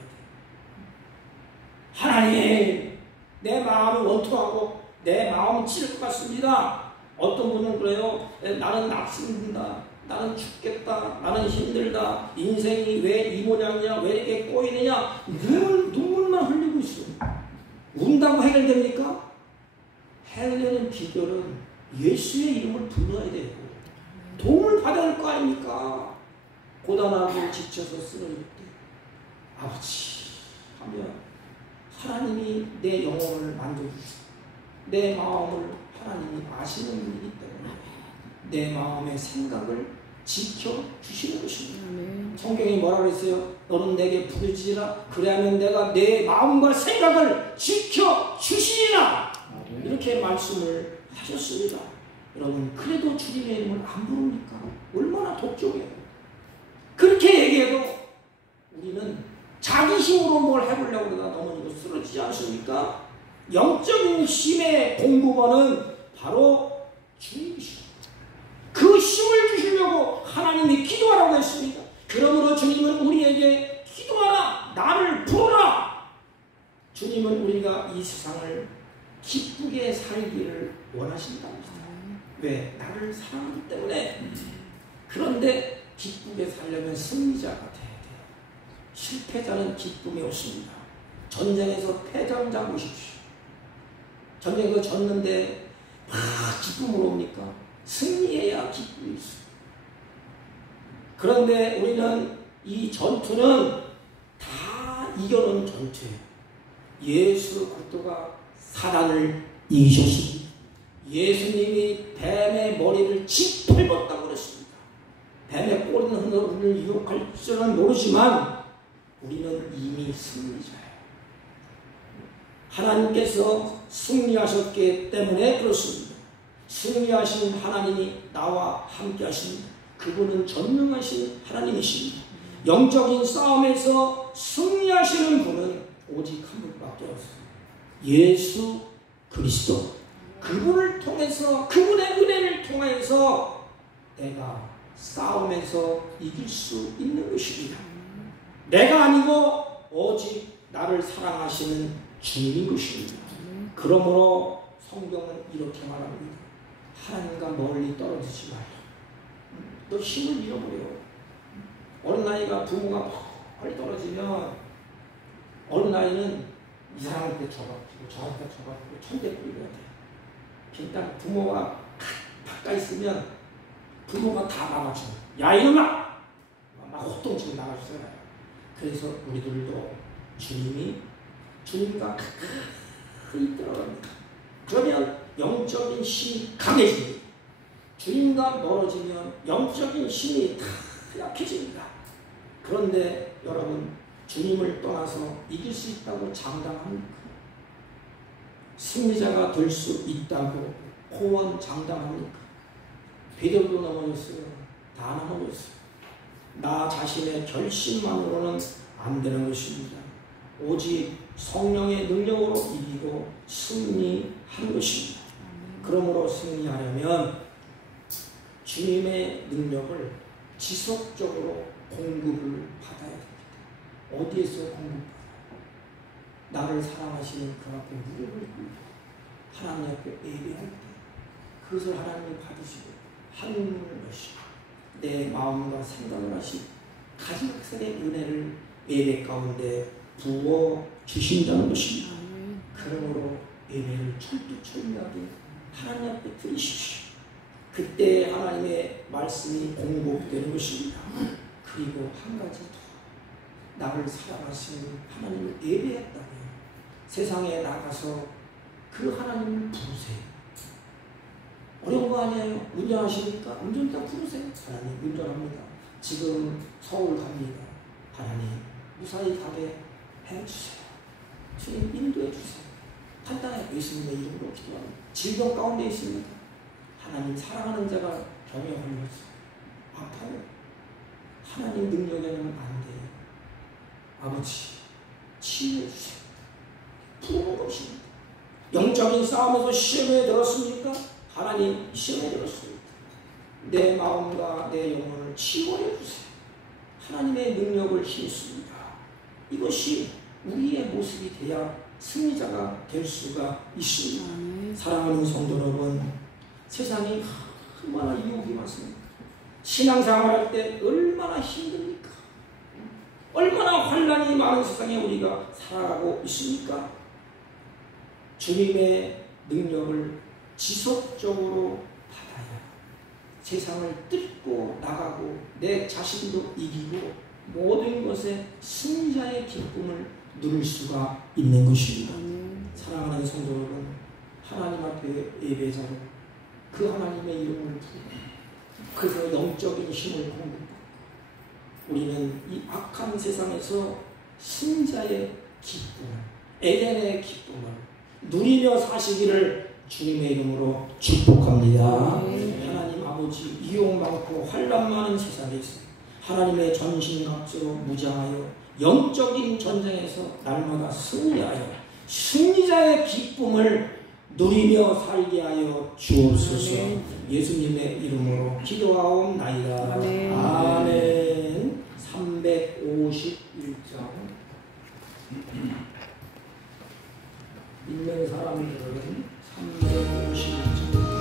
하나님, 내 마음이 원통하고 내 마음이 찔릴 것 같습니다. 어떤 분은 그래요. 나는 낙심된다. 나는 죽겠다. 나는 힘들다. 인생이 왜 이 모양이냐? 왜 이렇게 꼬이느냐? 눈물만 흘리고 있어. 운다고 해결됩니까? 해결되는 비결은 예수의 이름을 불러야 되고 도움을 받아야 할 거 아닙니까? 고단하고 지쳐서 쓰러질 때 아버지 하면 하나님이 내 영혼을 만져주시고 내 마음을 하나님이 아시는 분이기 때문에 내 마음의 생각을 지켜주시는 것입니다. 성경이 뭐라 그랬어요? 너는 내게 부르짖으라 그래야면 내가 내 마음과 생각을 지켜주시리라. 이렇게 말씀을 하셨습니다. 여러분, 그래도 주님의 이름을 안 부릅니까? 얼마나 독종해요. 그렇게 얘기해도 우리는 자기 힘으로 뭘 해보려고 그러다 넘어지고 쓰러지지 않습니까? 영적인 힘의 공급원은 바로 주님이십니다. 그 힘을 주시려고 하나님이 기도하라고 했습니다. 그러므로 주님은 우리에게 기도하라, 나를 부르라. 주님은 우리가 이 세상을 기쁘게 살기를 원하신답니다. 왜? 나를 사랑하기 때문에. 그런데 기쁘게 살려면 승리자가 돼야 돼요. 실패자는 기쁨이 없습니다. 전쟁에서 패전자 보십시오. 전쟁에서 졌는데 막 기쁨으로 옵니까? 승리해야 기쁨이 있어요. 그런데 우리는 이 전투는 다 이겨놓은 전투예요. 예수 그리스도가 사단을 이기셨습니다. 예수님이 뱀의 머리를 짓밟았다고 그랬습니다. 뱀의 꼬리는 흔들어 우리를 유혹할 줄은 모르지만 우리는 이미 승리자예요. 하나님께서 승리하셨기 때문에 그렇습니다. 승리하신 하나님이 나와 함께 하십니다. 그분은 전능하신 하나님이십니다. 영적인 싸움에서 승리하시는 분은 오직 한 분밖에 없어요. 예수 그리스도. 그분을 통해서, 그분의 은혜를 통해서 내가 싸움에서 이길 수 있는 것입니다. 내가 아니고 오직 나를 사랑하시는 주님인 것입니다. 그러므로 성경은 이렇게 말합니다. 하나님과 멀리 떨어지지 말라. 너 힘을 잃어버려요. 어린 나이가 부모가 멀리 떨어지면 어린 나이는 이 사람한테 줘가지고 저한테 줘가지고 천대꾸리가 돼. 일단 부모가 가까이 있으면 부모가 다 막아줘요. 야 이놈아! 막 호통치고 나가주잖아요. 그래서 우리들도 주님과 가까이 들어갑니다. 그러면 영적인 힘이 강해집니다. 주님과 멀어지면 영적인 힘이 다 약해집니다. 그런데 여러분, 주님을 떠나서 이길 수 있다고 장담합니까? 승리자가 될 수 있다고 호언장담합니까? 베드로도 넘어졌어요. 다 넘어졌어요. 나 자신의 결심만으로는 안 되는 것입니다. 오직 성령의 능력으로 이기고 승리하는 것입니다. 그러므로 승리하려면 주님의 능력을 지속적으로 공급을 받아야 됩니다. 어디에서 공급받아요? 나를 사랑하시는 그 앞에 무릎을 꿇고 하나님 앞에 예배할 때 그것을 하나님이 받으시고 하늘을 여시고 내 마음과 생각을 하시고 가지각색의 은혜를 예배 가운데 부어 주신다는 것입니다. 그러므로 예배를 철두철미하게 하나님 앞에 드리십시오. 그때 하나님의 말씀이 공급되는 것입니다. 그리고 한 가지 더, 나를 사랑하시는 하나님을 예배했다면 세상에 나가서 그 하나님을 부르세요. 어려운 거 아니에요. 운전하십니까? 운전자 부르세요. 하나님 운전합니다. 지금 서울 갑니다. 하나님 무사히 가게 해주세요. 주님 인도해 주세요. 간단하게 예수님의 이름으로 기도합니다. 질병 가운데 있습니다. 하나님 사랑하는 자가 병에 걸려서 아파요. 하나님 능력에는 안 돼요. 아버지 치유해 주세요. 부르는 것입니다. 영적인 싸움에서 시험에 들었습니까? 하나님 시험에 들었습니다. 내 마음과 내 영혼을 치유해 주세요. 하나님의 능력을 힘입니다. 이것이 우리의 모습이 돼야 승리자가 될 수가 있습니다. 사랑하는 성도 여러분, 세상이 얼마나 유혹이 많습니까? 신앙생활할 때 얼마나 힘듭니까? 얼마나 환난이 많은 세상에 우리가 살아가고 있습니까? 주님의 능력을 지속적으로 받아야 세상을 뚫고 나가고 내 자신도 이기고 모든 것에 승자의 기쁨을 누릴 수가 있는 것입니다. 사랑하는 성도 여러분, 하나님 앞에 예배자로 그 하나님의 이름을 부르고 그래서 영적인 힘을 공급하고 우리는 이 악한 세상에서 승자의 기쁨을, 에덴의 기쁨을 누리며 사시기를 주님의 이름으로 축복합니다. 하나님 아버지, 이용 많고 환난 많은 세상에서 하나님의 전신갑주로 무장하여 영적인 전쟁에서 날마다 승리하여 승리자의 기쁨을 누리며 살게 하여 주옵소서. 예수님의 이름으로 기도하옵나이다. 아멘. 351장. 있는 사람들은 351장.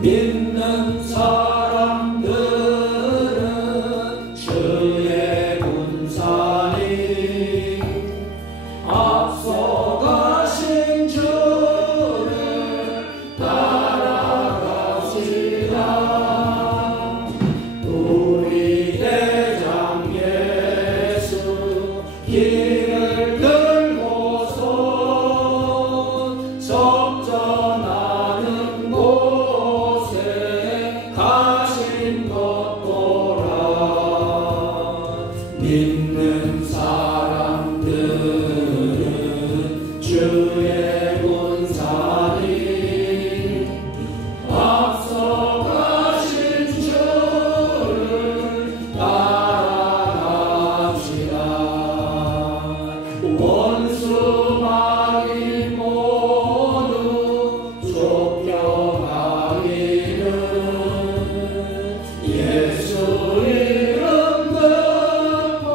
믿는 사람들은 주의 군사니 앞서가신 주를 따라갑시다. 우리 대장 예수 길을 들고서 적전하는 곳에 가신 것 보라. 믿는 사람들은 주의 군사니 앞서 가신 주를 따라갑시다. 원수 마귀 모두 쫓겨가기는 예수 이름 듣고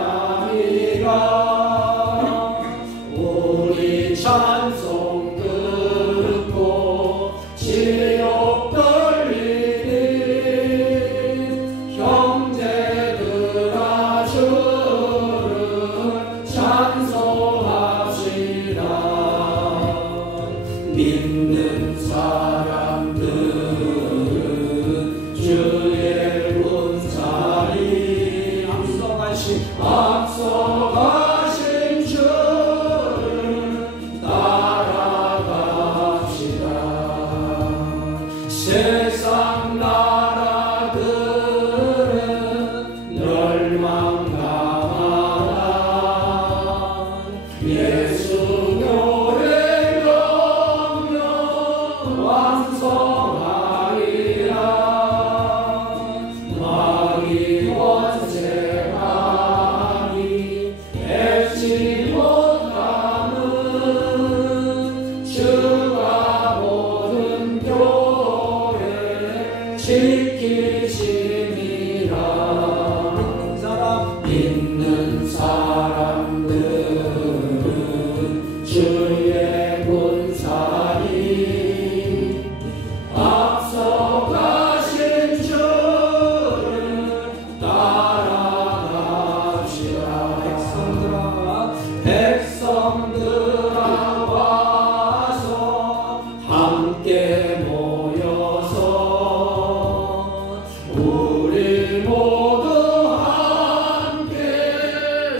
거기라니가. 우리 찬송 듣고 지옥 떨리니 형제들아 주를 찬송합시다. 믿는 사람들은 주의 군사니 앞서 가신 주를 따라갑시다. 세상 나라들은 멸망당하나 예수 교회 명령 완성하리라. 마귀 원죄하니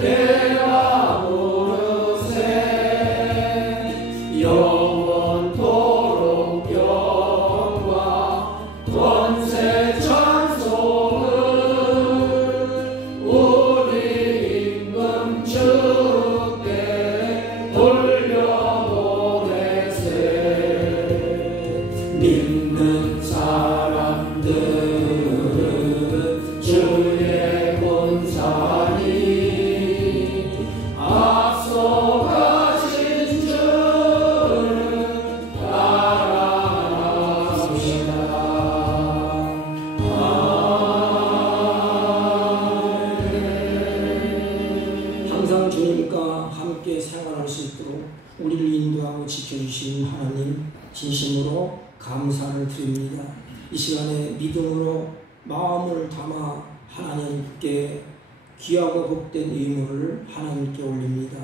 대라 부르세 영원토록 영광 권세 찬송을 우리 임금 주께 돌려보내세 믿는 사람들은 주의 본산이 앞서가신 주를 따라갑시다. 항상 주님과 함께 생활할 수 있도록 우리를 인도하고 지켜주신 하나님 진심으로 감사를 드립니다. 이 시간에 믿음으로 마음을 담아 하나님께 귀하고 복된 의무를 하나님께 올립니다.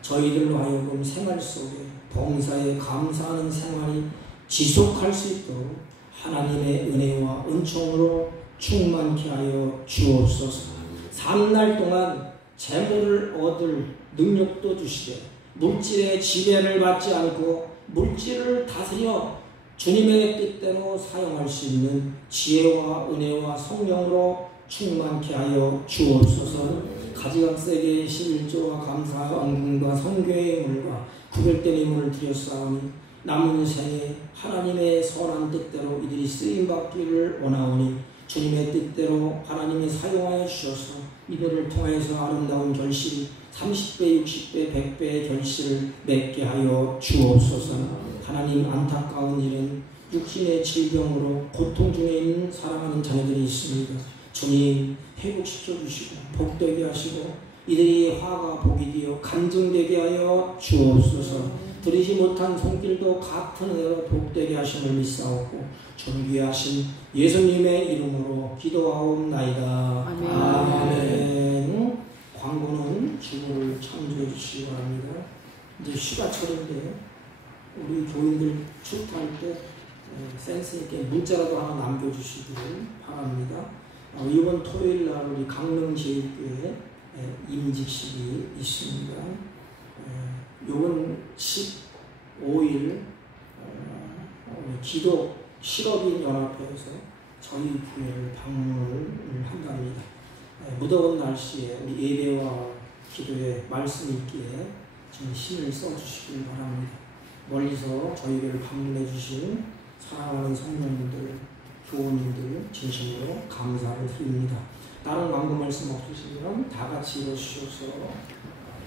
저희들로 하여금 생활 속에 봉사에 감사하는 생활이 지속할 수 있도록 하나님의 은혜와 은총으로 충만케 하여 주옵소서. 삼날 동안 재물을 얻을 능력도 주시되 물질의 지배를 받지 않고 물질을 다스려 주님의 뜻대로 사용할 수 있는 지혜와 은혜와 성령으로 충만케 하여 주옵소서. 가지각색의 11조와 감사 언금과 선교의 물과 구별된 힘을 드렸사오니 남은 생에 하나님의 선한 뜻대로 이들이 쓰임받기를 원하오니 주님의 뜻대로 하나님이 사용하여 주셔서 이들을 통해서 아름다운 결실이 30배, 60배, 100배의 결실을 맺게 하여 주옵소서. 하나님, 안타까운 일은 육신의 질병으로 고통 중에 있는 사랑하는 자녀들이 있습니다. 주님, 회복시켜 주시고 복되게 하시고 이들이 화가 복이 되어 간증되게 하여 주옵소서. 들으지 못한 손길도 같은 은혜로 복되게 하심을 믿사옵고 존귀하신 예수님의 이름으로 기도하옵나이다. 아멘. 아멘. 광고는 주보를 참조해 주시기 바랍니다. 이제 휴가철인데 우리 교인들 출퇴할 때 센스 있게 문자라도 하나 남겨주시기를 바랍니다. 이번 토요일 날 우리 강릉제일교회 임직식이 있습니다. 이번 15일 기도 실업인 연합회에서 저희 교회를 방문을 한답니다. 무더운 날씨에 우리 예배와 기도에 말씀 있기에 좀 힘을 써주시길 바랍니다. 멀리서 저희 교회를 방문해 주신 사랑하는 성도님들, 교우님들 진심으로 감사를 드립니다. 다른 광고 말씀 없으시면 다 같이 일어서셔서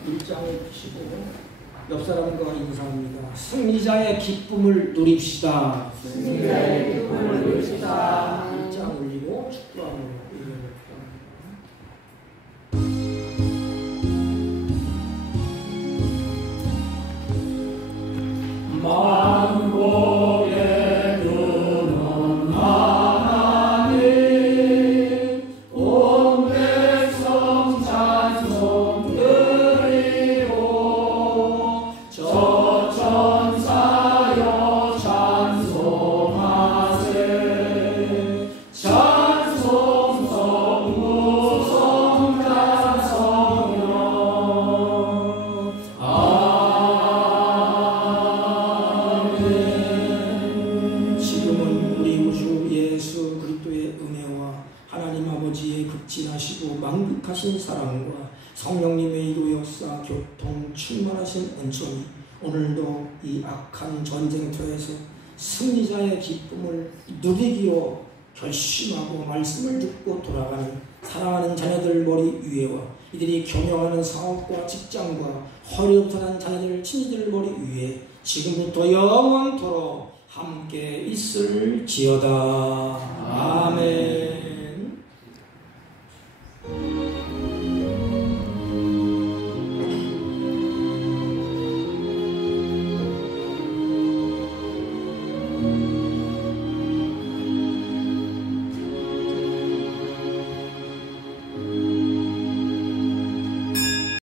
일장을 펴시고 옆 사람과 인사합니다. 승리자의 기쁨을 누립시다. 승리자의 기쁨을 누립시다. 일장 올리고 축도함으로 의견을 표합니다. 만복의 눈은 하나님 온 백성 찬송 드리고 저 천사여 찬송하세 찬송 성무 성자 성령 지금은 우리 우주 예수 그리스도의 은혜와 하나님 아버지의 극진하시고 만극하신 사랑과 성령님의 이도 역사 교통 충만하신 은총이 오늘도 이 악한 전쟁터에서 승리자의 기쁨을 누리기로 결심하고 말씀을 듣고 돌아가는 사랑하는 자녀들 머리 위에와 이들이 경영하는 사업과 직장과 허리없는 자녀들 친지들 머리 위에 지금부터 영원토록 함께 있을지어다. 아멘.